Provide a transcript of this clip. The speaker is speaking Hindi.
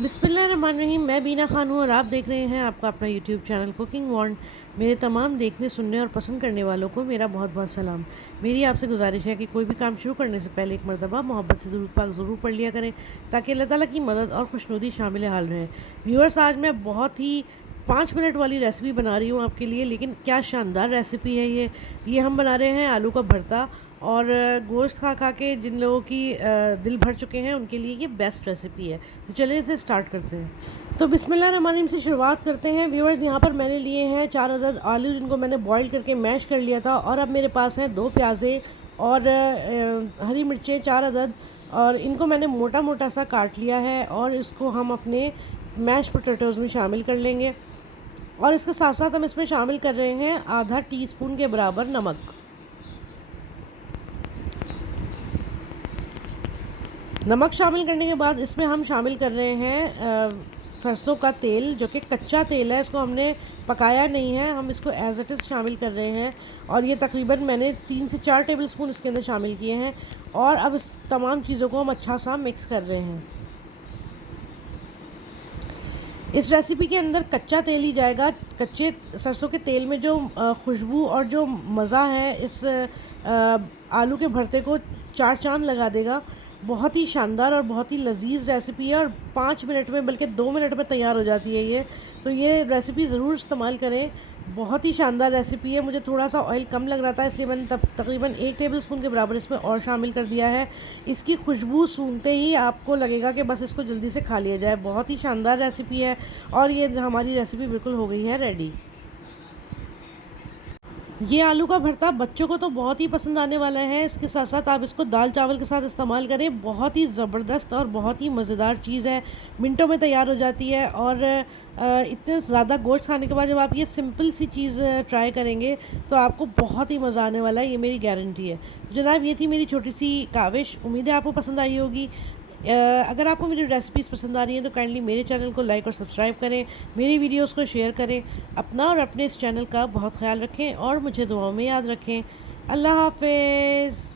बिस्मिल्लाहिर्रहमानिर्रहीम। मैं बीना खान हूँ और आप देख रहे हैं आपका अपना यूट्यूब चैनल कुकिंग वांड। मेरे तमाम देखने सुनने और पसंद करने वालों को मेरा बहुत बहुत सलाम। मेरी आपसे गुजारिश है कि कोई भी काम शुरू करने से पहले एक मरतबा मोहब्बत से दुरूद पाक ज़रूर पढ़ लिया करें, ताकि अल्लाह ताला की मदद और खुशनुदी शामिल हाल रहे। व्यूअर्स, आज मैं बहुत ही 5 मिनट वाली रेसिपी बना रही हूँ आपके लिए, लेकिन क्या शानदार रेसिपी है ये हम बना रहे हैं आलू का भरता। और गोश्त खा खा के जिन लोगों की दिल भर चुके हैं उनके लिए ये बेस्ट रेसिपी है। तो चलिए इसे स्टार्ट करते हैं। तो बिस्मिल्लाहिर्रहमानिर्रहीम से शुरुआत करते हैं। व्यूअर्स, यहाँ पर मैंने लिए हैं 4 अदद आलू, जिनको मैंने बॉईल करके मैश कर लिया था। और अब मेरे पास हैं 2 प्याज़े और हरी मिर्चें 4 अदद, और इनको मैंने मोटा मोटा सा काट लिया है। और इसको हम अपने मैश पोटैटोज़ में शामिल कर लेंगे। और इसके साथ साथ हम इसमें शामिल कर रहे हैं आधा टीस्पून के बराबर नमक। नमक शामिल करने के बाद इसमें हम शामिल कर रहे हैं सरसों का तेल, जो कि कच्चा तेल है। इसको हमने पकाया नहीं है, हम इसको एज इट इज़ शामिल कर रहे हैं। और ये तकरीबन मैंने 3 से 4 टेबलस्पून इसके अंदर शामिल किए हैं। और अब इस तमाम चीज़ों को हम अच्छा सा मिक्स कर रहे हैं। इस रेसिपी के अंदर कच्चा तेल ही जाएगा। कच्चे सरसों के तेल में जो खुशबू और जो मज़ा है इस आलू के भरते को चार चांद लगा देगा। बहुत ही शानदार और बहुत ही लजीज रेसिपी है, और 5 मिनट में बल्कि 2 मिनट में तैयार हो जाती है ये। तो ये रेसिपी ज़रूर इस्तेमाल करें। बहुत ही शानदार रेसिपी है। मुझे थोड़ा सा ऑयल कम लग रहा था, इसलिए मैंने तकरीबन 1 टेबलस्पून के बराबर इसमें और शामिल कर दिया है। इसकी खुशबू सूंघते ही आपको लगेगा कि बस इसको जल्दी से खा लिया जाए। बहुत ही शानदार रेसिपी है। और ये हमारी रेसिपी बिल्कुल हो गई है रेडी। ये आलू का भरता बच्चों को तो बहुत ही पसंद आने वाला है। इसके साथ साथ आप इसको दाल चावल के साथ इस्तेमाल करें। बहुत ही ज़बरदस्त और बहुत ही मज़ेदार चीज़ है। मिनटों में तैयार हो जाती है। और इतने ज़्यादा गोश्त खाने के बाद जब आप ये सिंपल सी चीज़ ट्राई करेंगे तो आपको बहुत ही मज़ा आने वाला है, ये मेरी गारंटी है। तो जनाब, ये थी मेरी छोटी सी काविश। उम्मीद है आपको पसंद आई होगी। अगर आपको मेरी रेसिपीज़ पसंद आ रही हैं तो काइंडली मेरे चैनल को लाइक और सब्सक्राइब करें, मेरी वीडियोस को शेयर करें। अपना और अपने इस चैनल का बहुत ख्याल रखें और मुझे दुआओं में याद रखें। अल्लाह हाफ़िज़।